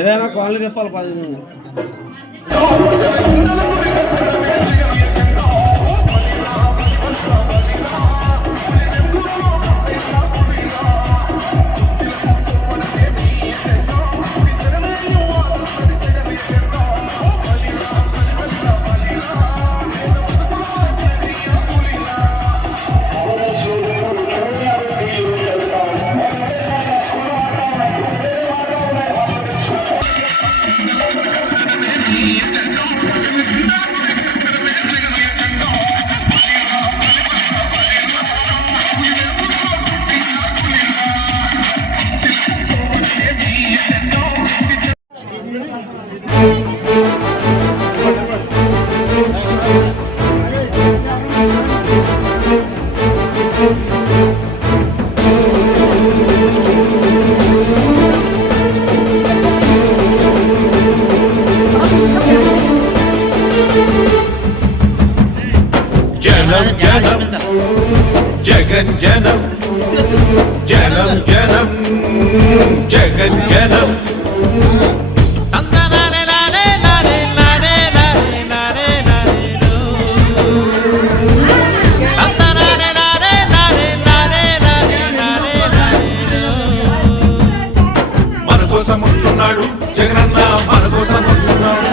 ఏదైనా కాళ్ళు చెప్పాలి 10 జనం జనం జగన్ జనం జనం జనం జగన్ జనం మన కోసం వస్తున్నాడు జగనన్న, మన కోసం వస్తున్నాడు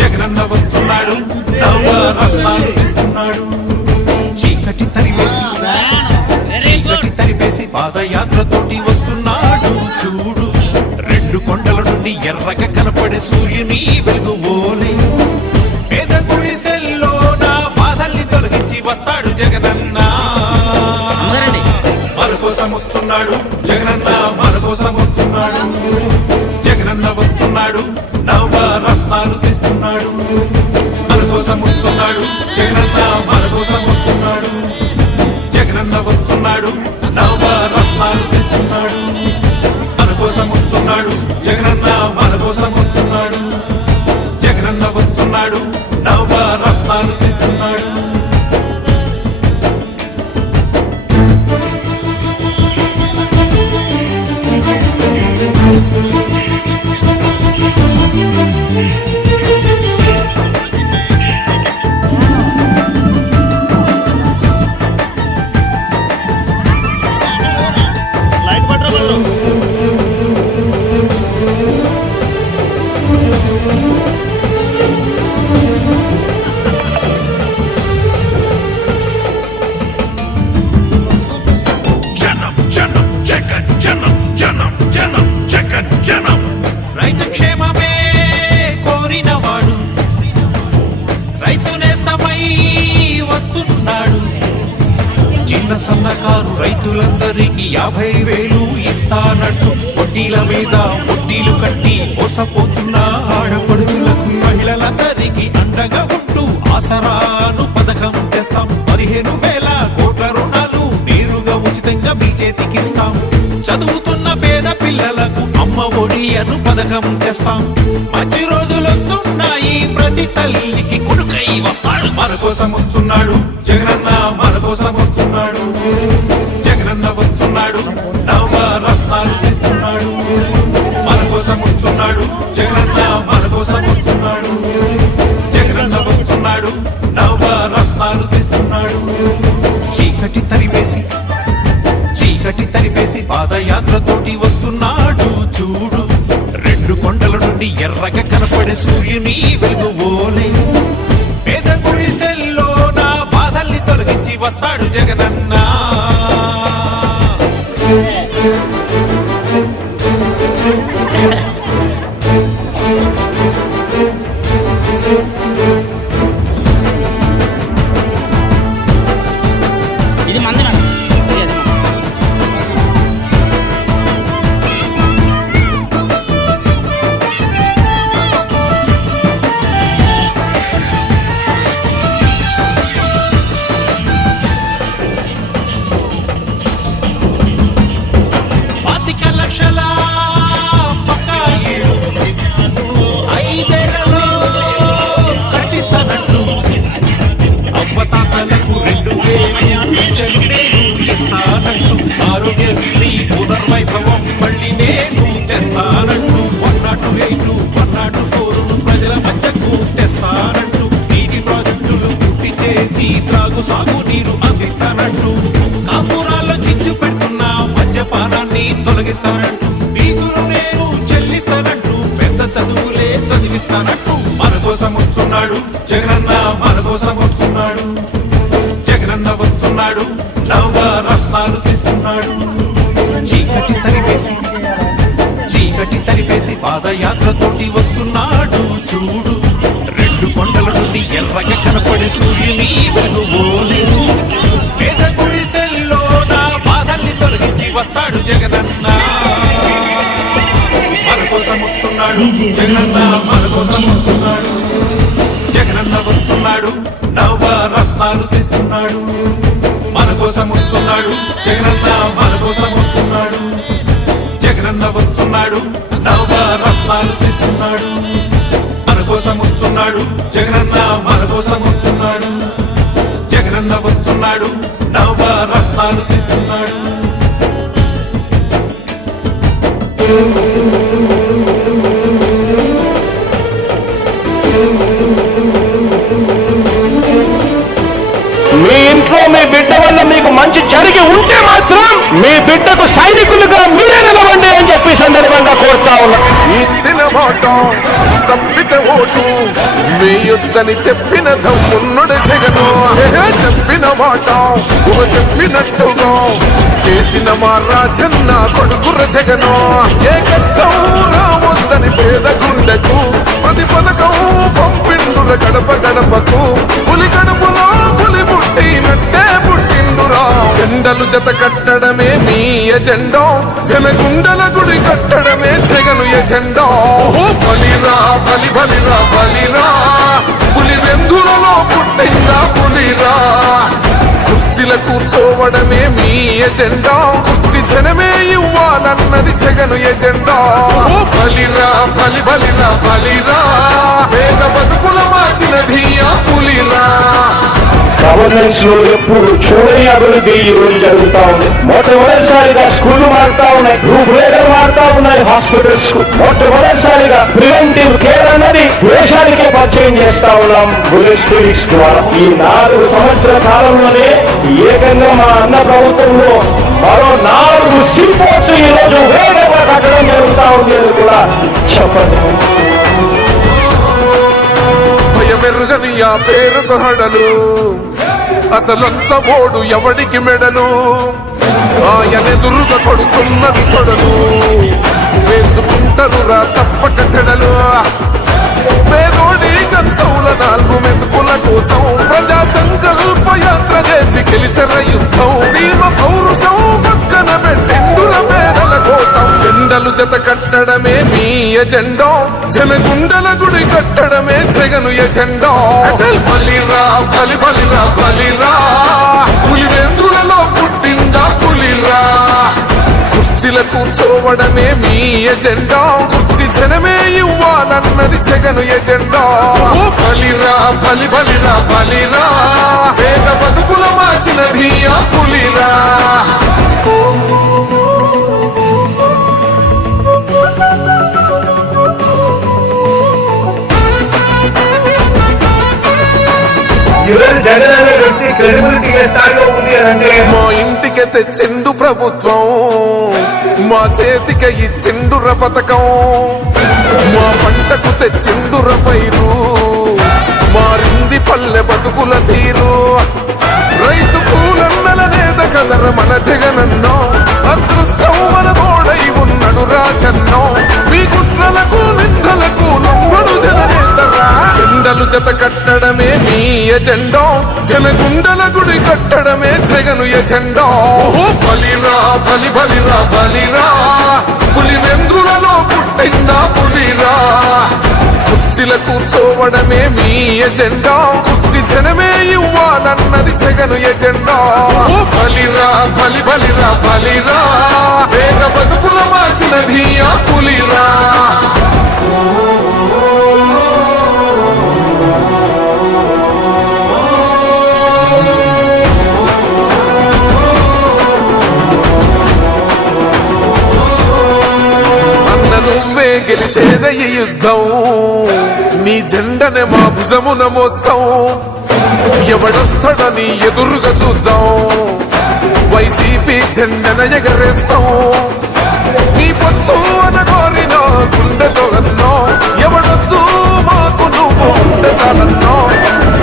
జగనన్న వస్తున్నాడు, నవరత్నాలు ఇస్తున్నాడు. చీకటి తరిపేసి పాదయాత్రతోటి వస్తున్నాడు చూడు. 2 కొండల నుండి ఎర్రగా కనపడే సూర్యుని వెలుగు ఓలే. పేద గుడిసెల్లో నా బాధల్ని తొలగించి వస్తాడు జగనన్న. మన కోసం వస్తున్నాడు జగనన్న, మన కోసం వస్తున్నాడు జగనన్న వస్తున్నాడు, నవరత్నాలు తెస్తున్నాడు. మన కోసం వస్తున్నాడు జగనన్న, మన కోసం వస్తున్నాడు జగనన్న వస్తున్నాడు, నవరత్నాలు తెస్తున్నాడు. మన కోసం వస్తున్నాడు జగనన్న, మన కోసం వస్తున్నాడు జగనన్న వస్తున్నాడు, నవరత్నాలు తెస్తున్నాడు. రైతు క్షేమమే కోరినవాడు, రైతు నేస్తమై వస్తున్నాడు. చిన్న సన్నకారు రైతులందరికీ 50,000 ఇస్తానట్టు వడ్డీల మీద వడ్డీలు కట్టి మోసపోతున్న ఆడపడుచులకు, మహిళలందరికీ అండగా ఉంటూ ఆసరాను పథకం చేస్తాం. 15,000 కోట్ల రుణాలు నేరుగా ఉచితంగా మీ చేతికిస్తాం. చదువుతున్న పేద పిల్లలకు అమ్మ ఒడియను పథకం చేస్తాం. మంచి రోజులు వస్తున్నాయి, ప్రతి తల్లికి కొడుకై వస్తాడు. మన కోసం వస్తున్నాడు జగనన్న, మన కోసం వస్తున్నాడు జగనన్న వస్తున్నాడు, నవరత్నాలు తెస్తున్నాడు. మన కోసం వస్తున్నాడు జగనన్న, మన కోసం వస్తున్నాడు జగనన్న వస్తున్నాడు, నవరత్నాలు తెస్తున్నాడు. చీకటి తరిపేసి పాదయాత్రతోటి వస్తున్నాడు చూడు. 2 కొండల నుండి ఎర్రగా కనపడే సూర్యుని వెలుగు ఓలే. పేద గుడిసెల్లో నా బాధల్ని తొలగించి వస్తాడు జగనన్న. ఇది మంది పునర్వైభవం మళ్ళీ నేను తెస్తానంటూ 108 104 ప్రజల మధ్యకు తెస్తానంటూ నీటి ప్రాజెక్టులు పూర్తి చేసి త్రాగు సాగు నీరు అందిస్తానంటూ కాపురాల్లో చిచ్చు పెడుతున్న మద్యపానాన్ని తొలగిస్తానంటూ ఫీజులు నేను చెల్లిస్తానంటూ పెద్ద చదువులే చదివిస్తానంటూ మన కోసం వస్తున్నాడు జగనన్న, మన కోసం వస్తున్నాడు జగనన్న వస్తున్నాడు, నవరత్నాలు తీస్తున్నాడు. చీకటి తరిపేసి పాదయాత్రతోటి వస్తున్నాడు చూడు. 2 కొండల నుండి ఎర్రగా కనపడే సూర్యుని వెలుగువోలే పేద గుడిసెల్లో నా బాధల్ని తొలగించి వస్తాడు జగనన్న. మన కోసం వస్తున్నాడు జగనన్న, మన కోసం వస్తున్నాడు జగనన్న వస్తున్నాడు, నవరత్నాలు తెస్తున్నాడు. మన కోసం వస్తున్నాడు జగనన్న, మన కోసం వస్తున్నాడు జగనన్న వస్తున్నాడు, నవరత్నాలు తెస్తున్నాడు. మన కోసం వస్తున్నాడు జగనన్న, మన కోసం వస్తున్నాడు జగనన్న వస్తున్నాడు, నవరత్నాలు తెస్తున్నాడు. మీ ఇంట్లో మీ బిడ్డ వల్ల మీకు మంచి జరిగి ఉంటే మాత్రం మీ బిడ్డకు సైనికులుగా మీరే నిలవండి అని చెప్పి సందర్భంగా కోరుతా ఉన్నా. ఇచ్చిన మాట తప్పితే ఓటు మీ యుద్ధని చెప్పిన దమ్మున్నుడు జగను. చెప్పిన మాట చెప్పినట్టుగా చేసిన మా రాజన్న కొడుకుర జగను. ఏ కష్టం రావద్దని పేద గుండెకు ప్రతి పథకం పంపిండుర గడప గడపకు. పులి గడపలో పులి పుట్టినట్టే పుట్టిండురా. జెండలు జత కట్టడమే మీ ఎజెండా, జనగుండల గుడి కట్టడమే జగను ఎజెండా. బలిరా బలి బలిరా బలిరా, పులి వెందులలో పుట్టిందా పులిరా. కుర్చీల కూర్చోవడమే మీ ఎజెండా, కుర్చీ జనమే ఇవ్వాలన్నది జగను ఎజెండా. బలిరా బలి బలిరా బలిరా, పేద బతుకుల మార్చినది ఆ పులిరా. గవర్నెన్స్ లో ఎప్పుడు చూడని అభివృద్ధి ఈ రోజు జరుగుతా ఉంది. మొట్టమొదటిసారిగా స్కూళ్లు మారుతా ఉన్నాయి, రూపురేఖలు మారుతా ఉన్నాయి, హాస్పిటల్స్ కు మొట్టమొదటిసారిగా ప్రివెంటివ్ కేర్ అన్నది దేశానికే పరిచయం చేస్తా ఉన్నాం బుల్లెట్ క్లినిక్స్ ద్వారా. ఈ 4 సంవత్సరాల కాలంలోనే ఏకంగా మా అన్న ప్రభుత్వంలో మరో 4 సీపోర్ట్స్ ఈ రోజు వేగంగా కట్టడం జరుగుతా ఉంది అని కూడా చెప్పండి. భయమెరుగని ఆ పేరుకు హడలు, అసలంచబోడు ఎవడికి మెడలు. ఆయనెదురుగా కొడుతున్నది తొడలు, వేసుకుంటారు రా తప్పక చెడలు. పేదోడి కంచౌల 4 మెతుకుల కోసం ప్రజా సంకల్ప యాత్ర చేసి గెలిసెర యుద్ధం. సీమ పౌరుషం పక్కన పెట్టిండుర పేదల కోసం. జెండలు జత కట్టడమే మీ ఎజెండా, జనగుండల గుడి కట్టడమే జగను ఎజెండా. బలిరా బలి బలిరా బలిరా, పులివెందులలో పుట్టిందా పులిరా. కుర్చీల కూర్చోవడమే మీ ఎజెండా, కుర్చీ జనమే ఇవ్వాలన్నది జగను ఎజెండా. బలిరా బలి బలిరా బలిరా, పేద బతుకుల మార్చినది ఆ పులిరా. జగన్ అనే వ్యక్తి క్రెడిబిలిటీ స్థాయిలో ఉంది అని అంటే మా ఇంటికి తెచ్చిండు ప్రభుత్వం, మా చేతికి ఇచ్చిండుర పథకం. మా పంటకు తెచ్చిండుర పైరు, మారింది పల్లె బతుకుల తీరు. రైతు కూలన్నల నేత కదర మన జగనన్నో, అదృష్టం మన తోడై ఉన్నడు రాజన్నో. మీ కుట్రలకు నిందలకు లొంగడు జననేతరా. జెండలు జత కట్టడమే మీ ఎజెండా, జనగుండల గుడి కట్టడమే జగను ఎజెండా. బలిరా బలి బలిరా బలిరా, పులి వెందులలో పుట్టిందా పులిరా. కుర్చీల కూర్చోవడమే మీ ఎజెండా, కుర్చీ జనమే ఇవ్వాలన్నది జగను ఎజెండా. బలిరా బలి బలిరా బలిరా, పేద బతుకుల మార్చినది ఆ పులిరా. గెలిచేదయ్య యుద్ధం నీ జెండనే మా భుజమున మోస్తాం ఎవడొస్తాడని ఎదురుగా చూద్దాం వైసీపీ జెండన ఎగరేస్తాం నీ పొత్తు అనగోరినో గుండెతో అన్నో ఎవడొద్దు మాకు నువ్వు ఉండ చాలన్నో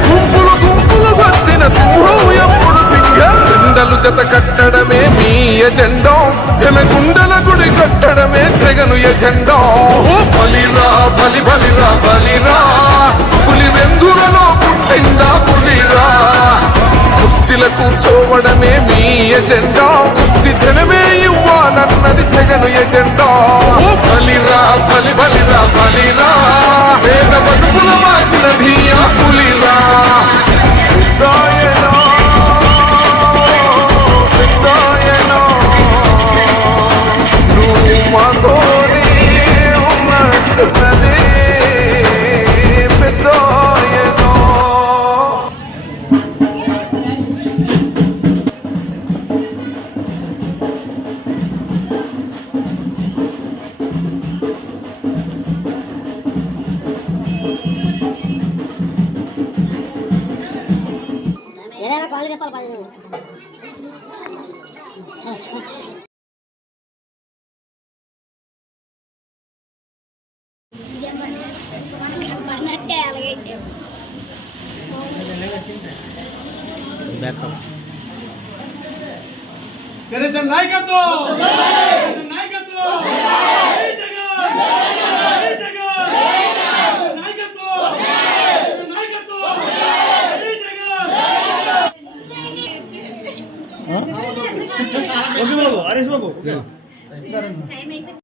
గుంపులు గుంపులు వచ్చిన సింహం ఎప్పుడు సింహ జెండలు జత కట్టడమే మీ ఎజెండో జనగుండల గుడి కట్టడమే జగను ఎజెండో బలిరా బలి బలిరా బలిరా పులి వెందులలో పుట్టిందా పులిరా కుర్చీల కూర్చోవడమే మీ ఎజెండా కుర్చీ జనమే ఇవ్వాలన్నది జగను ఎజెండా బలిరా బలి బలిరా బలిరా వేద బతుకుల మార్చినది ఆ పులిరా పెద్దాయనో, పెద్దాయనో, నువ్వు మాతోనే ఉన్నట్టున్నదే పెద్దాయనో. ఏదైనా కాళ్ళు చెప్పాలి పడినట్టే అలాగైతే తెలుగుదేశం నాయకత్వం నాయకత్వం నాయకత్వం హరీష్ బాబు